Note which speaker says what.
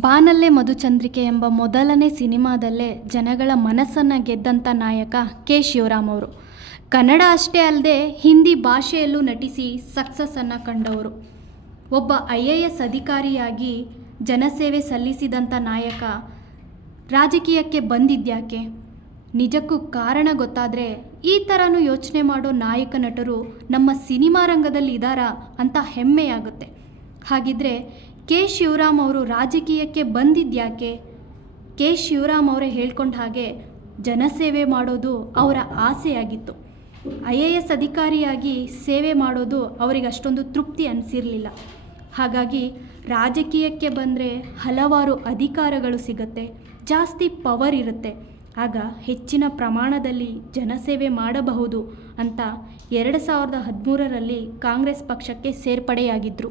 Speaker 1: ಬಾನಲ್ಲೇ ಮಧುಚಂದ್ರಿಕೆ ಎಂಬ ಮೊದಲನೇ ಸಿನಿಮಾದಲ್ಲೇ ಜನಗಳ ಮನಸ್ಸನ್ನು ಗೆದ್ದಂಥ ನಾಯಕ ಕೆ. ಶಿವರಾಮ್ ಅವರು. ಕನ್ನಡ ಅಷ್ಟೇ ಅಲ್ಲದೆ ಹಿಂದಿ ಭಾಷೆಯಲ್ಲೂ ನಟಿಸಿ ಸಕ್ಸಸ್ಸನ್ನು ಕಂಡವರು. ಒಬ್ಬ ಐ ಎ ಎಸ್ ಅಧಿಕಾರಿಯಾಗಿ ಜನಸೇವೆ ಸಲ್ಲಿಸಿದಂಥ ನಾಯಕ ರಾಜಕೀಯಕ್ಕೆ ಬಂದಿದ್ಯಾಕೆ ನಿಜಕ್ಕೂ ಕಾರಣ ಗೊತ್ತಾದರೆ ಈ ಥರನೂ ಯೋಚನೆ ಮಾಡೋ ನಾಯಕ ನಟರು ನಮ್ಮ ಸಿನಿಮಾ ರಂಗದಲ್ಲಿ ಇದ್ದಾರಾ ಅಂತ ಹೆಮ್ಮೆಯಾಗುತ್ತೆ. ಹಾಗಿದ್ರೆ ಕೆ. ಶಿವರಾಮ್ ಅವರು ರಾಜಕೀಯಕ್ಕೆ ಬಂದಿದ್ಯಾಕೆ? ಕೆ. ಶಿವರಾಮ್ ಅವರೇ ಹೇಳ್ಕೊಂಡ ಹಾಗೆ ಜನಸೇವೆ ಮಾಡೋದು ಅವರ ಆಸೆಯಾಗಿತ್ತು. ಐ ಎ ಎಸ್ ಅಧಿಕಾರಿಯಾಗಿ ಸೇವೆ ಮಾಡೋದು ಅವರಿಗೆ ಅಷ್ಟೊಂದು ತೃಪ್ತಿ ಅನಿಸಿರಲಿಲ್ಲ. ಹಾಗಾಗಿ ರಾಜಕೀಯಕ್ಕೆ ಬಂದರೆ ಹಲವಾರು ಅಧಿಕಾರಗಳು ಸಿಗುತ್ತೆ, ಜಾಸ್ತಿ ಪವರ್ ಇರುತ್ತೆ. ಆಗ ಹೆಚ್ಚಿನ ಪ್ರಮಾಣದಲ್ಲಿ ಜನಸೇವೆ ಮಾಡಬಹುದು ಅಂತ ಎರಡು ಸಾವಿರದ ಹದಿಮೂರರಲ್ಲಿ ಕಾಂಗ್ರೆಸ್ ಪಕ್ಷಕ್ಕೆ ಸೇರ್ಪಡೆಯಾಗಿದ್ದರು